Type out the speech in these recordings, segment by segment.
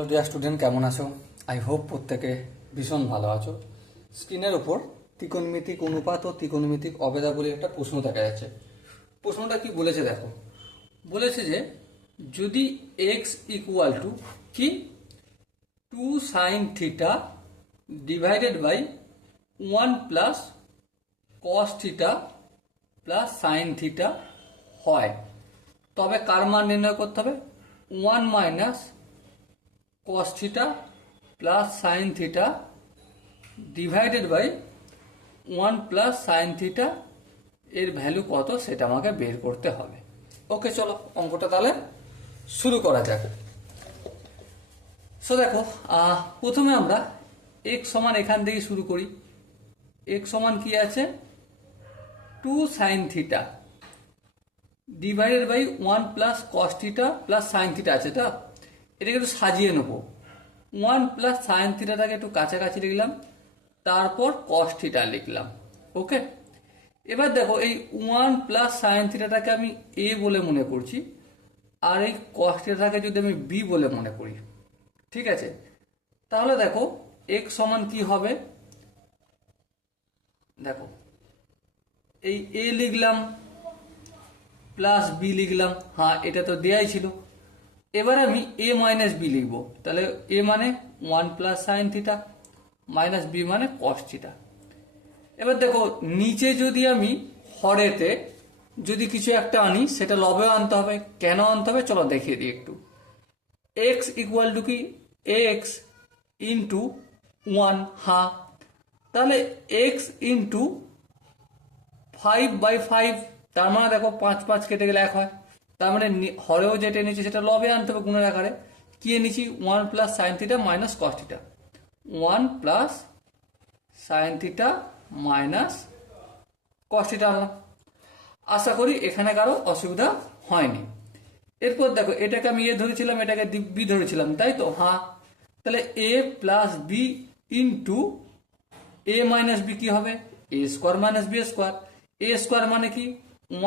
Hello dear student, কেমন আছো? I hope প্রত্যেকে ভীষণ ভালো আছো। স্ক্রিনের উপর ত্রিকোণমিতিক অনুপাত ও ত্রিকোণমিতিক অভেদাবলীর একটা প্রশ্ন দেখা যাচ্ছে। প্রশ্নটা কি বলেছে দেখো। বলেছে যে যদি এক্স ইকুয়াল টু কি 2 sin θ divided by 1 + cos θ + sin θ হয়, তবে কার মান নির্ণয় করতে হবে? 1 - cos θ + sin θ divided by 1 + sin θ এর ভ্যালু কত সেটা আমাকে বের করতে হবে। ওকে, চলো অঙ্কটা তাহলে শুরু করা যাক। সো দেখো, প্রথমে আমরা x সমান এখান থেকে শুরু করি। x সমান কি আছে? 2 sin θ divided by 1 + cos θ + sin θ আছে। তা এটাকে একটু সাজিয়ে নেবো। 1 + sin θটাকে একটু কাছাকাছি লিখলাম, তারপর cos θ লিখলাম। ওকে, এবার দেখো এই 1 + sin θটাকে আমি a বলে মনে করছি, আর এই cos θটাকে যদি আমি b বলে মনে করি, ঠিক আছে? তাহলে দেখো x সমান কি হবে। দেখো এই a লিখলাম প্লাস b লিখলাম, হ্যাঁ এটা তো দেয়াই ছিল। এবার আমি a - b লিখব, তাহলে a মানে 1 + sin θ মাইনাস b মানে cos θ। এবার দেখো নিচে যদি আমি হরেতে যদি কিছু একটা আনি, সেটা লবেও আনতে হবে। কেন আনতে হবে চলো দেখিয়ে দিই একটু। x ইকুয়াল টু কি x ইন্টু 1, হ্যাঁ তাহলে x ইন্টু 5/5, তার মানে দেখো 5 5 কেটে গেলে 1 হয়। তার মানে হরেও যেটা নিচ্ছি সেটা লবে আনতে হবে গুণের আকারে। কি এনেছি? 1 + sin θ minus cos θ, 1 + sin θ minus cos θ আনলাম। আশা করি এখানে কারো অসুবিধা হয়নি। এরপর দেখো এটাকে আমি এ ধরেছিলাম, এটাকে বি ধরেছিলাম, তাই তো? হ্যাঁ, তাহলে a + b into a - b কি হবে? a² - b²। a² মানে কি?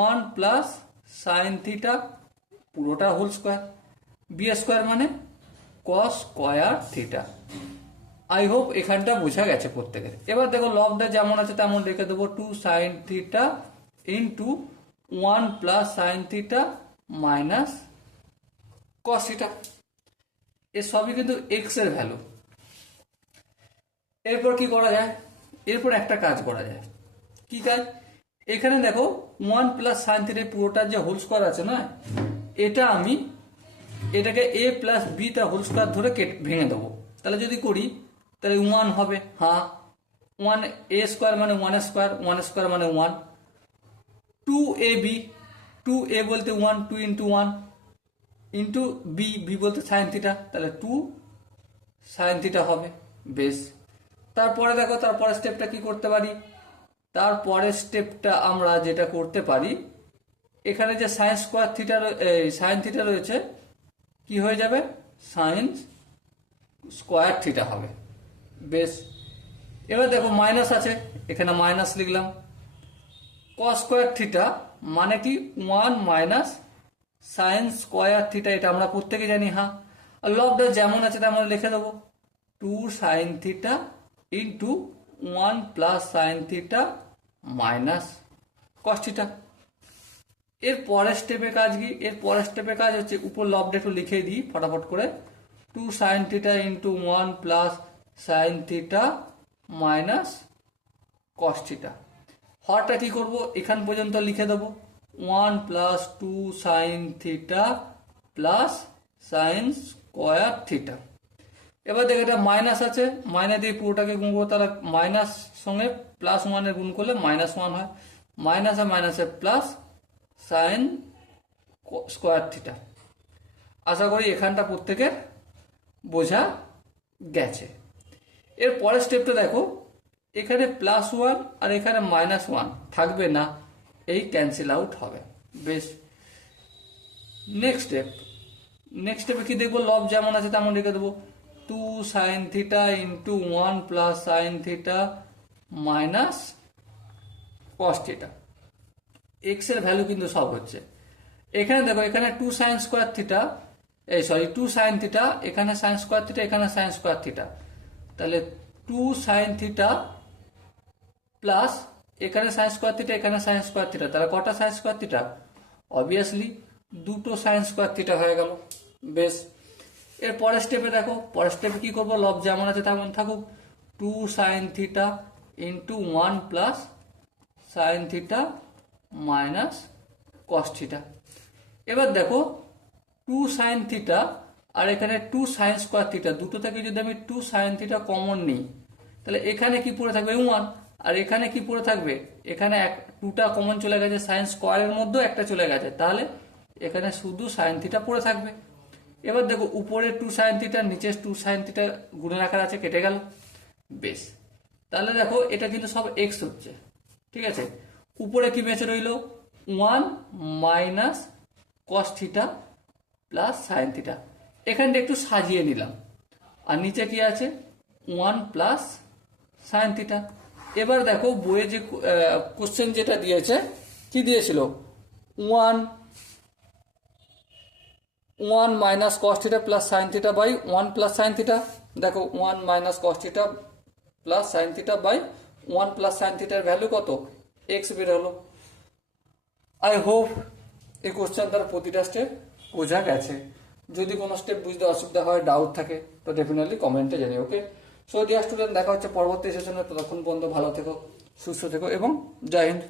1 + sin θ পুরোটা হোল স্কোয়ার, b² মানে cos স্কোয়ার θ। আই হোপ এখানটা বোঝা গেছে প্রত্যেকের। এবার দেখো লবটা যেমন আছে তেমন রেখে দেবো। 2 sin θ into 1 + sin θ minus cos θ। এর সবই কিন্তু এক্স এর ভ্যালু। এরপর কি করা যায়? এরপর একটা কাজ করা যায়। কি কাজ? এখানে দেখো 1 + sin θ পুরোটা যে হোল স্কোয়ার আছে না, এটা আমি এটাকে a + b টা হোল স্কোয়ার ধরে ভেঙে দেবো। তাহলে যদি করি তাহলে 1 হবে, হ্যাঁ 1 a² মানে 1² 1² মানে 1, 2ab 2a বলতে 1, 2 ইন্টু 1 ইন্টু b বলতে sin θ, তাহলে 2 sin θ হবে। বেশ, তারপরে দেখো তারপরের স্টেপটা কি করতে পারি? তারপরের স্টেপটা আমরা যেটা করতে পারি, এখানে যে sin স্কোয়ার θ sin θ রয়েছে কি হয়ে যাবে? sin স্কোয়ার θ হবে। বেশ, এবার দেখো মাইনাস আছে, এখানে মাইনাস লিখলাম। cos স্কোয়ার θ মানে কি? 1 - sin স্কোয়ার θ, এটা আমরা প্রত্যেকে জানি। হ্যাঁ, আর লবটা যেমন আছে তেমন লিখে দেবো। 2 sin θ into 1 + sin θ minus cos θ। এর পরের স্টেপে কাজ কি? এর পরের স্টেপে কাজ হচ্ছে উপর লবটা একটু লিখে দিই ফটাফট করে। 2 sin θ into 1 + sin θ minus cos θ। হরটা কি করব? এখান পর্যন্ত লিখে দেবো 1 + 2 sin θ প্লাস sin স্কোয়ার θ। এবার দেখো এটা মাইনাস আছে, মাইনাস দিয়ে পুরোটাকে গুণ করবো, তাহলে মাইনাস সঙ্গে +1 এর গুণ করলে -1 হয়। মাইনাস আর মাইনাসে প্লাস সাইন স্কোয়ার θ। আশা করি এখানটা প্রত্যেকের বোঝা গেছে। এর পরের স্টেপটা দেখো, এখানে +1 আর এখানে -1 থাকবে না, এই ক্যান্সেল আউট হবে। বেশ, নেক্সট স্টেপে কি দেখবো? লব যেমন আছে তেমন রেখে দেবো। 2 sin θ into 1 + sin θ minus cos θ। X এর ভ্যালু কিন্তু সব হচ্ছে। এখানে দেখো, এখানে 2 sin স্কোয়ার θ এই সরি 2 সাইন থিটা, এখানে সাইন স্কোয়ার থিটা, এখানে সাইন স্কোয়ার থিটা, তাহলে 2 সাইন থিটা প্লাস এখানে সাইন স্কোয়ার থিটা, এখানে সাইন স্কোয়ার থিটা, তাহলে কটা সাইন স্কোয়ার থিটা? অবভিয়াসলি দুটো সাইন স্কোয়ার থিটা হয়ে গেল। বেশ, এর পরের স্টেপে দেখো, পরের স্টেপে কি করবো, লব যেমন আছে তেমন থাকুক, 2 sine theta into 1 plus sine theta minus cos theta. এবার দেখো 2 সাইন থিটা আর এখানে 2 সাইন স্কোয়ার থিটা, দুটো থেকে যদি আমি 2 সাইন থিটা কমন নিই, তাহলে এখানে কি পড়ে থাকবে 1, আর এখানে কি পড়ে থাকবে, এখানে 2টা কমন চলে গেছে, সাইন স্কোয়ারের মধ্যেও একটা চলে গেছে, তাহলে এখানে শুধু সাইন থিটা পড়ে থাকবে। এবার দেখো উপরে 2 সাইন থিটা, নিচে 2 সাইন থিটা গুণের আকার আছে, কেটে গেল। বেশ, তাহলে দেখো এটা কিন্তু সব এক্স হচ্ছে, ঠিক আছে। উপরে কি বেঁচে রইল, 1 minus cos theta plus sine theta, এখানটা একটু সাজিয়ে নিলাম, আর নিচে কি আছে 1 প্লাস সাইন থিটা। এবার দেখো বইয়ে যে কোশ্চেন যেটা দিয়েছে, কি দিয়েছিল, 1 minus cos theta plus sine theta by 1 plus sine theta. দেখো 1 minus cos theta plus sine theta by 1 plus sine থিটার ভ্যালু কত, এক্স বের হলো। আই হোপ এই কোশ্চেন দ্বারা প্রতিটা স্টেপ বোঝা গেছে। যদি কোনো স্টেপ বুঝতে অসুবিধা হয়, ডাউট থাকে, তো ডেফিনেটলি কমেন্টে জানিয়ে। ওকে, সো ডিয়ার স্টুডেন্ট, দেখা হচ্ছে পরবর্তী সেশনে। ততক্ষণ পর্যন্ত ভালো থেকো, সুস্থ থেকো এবং জয় হিন্দ।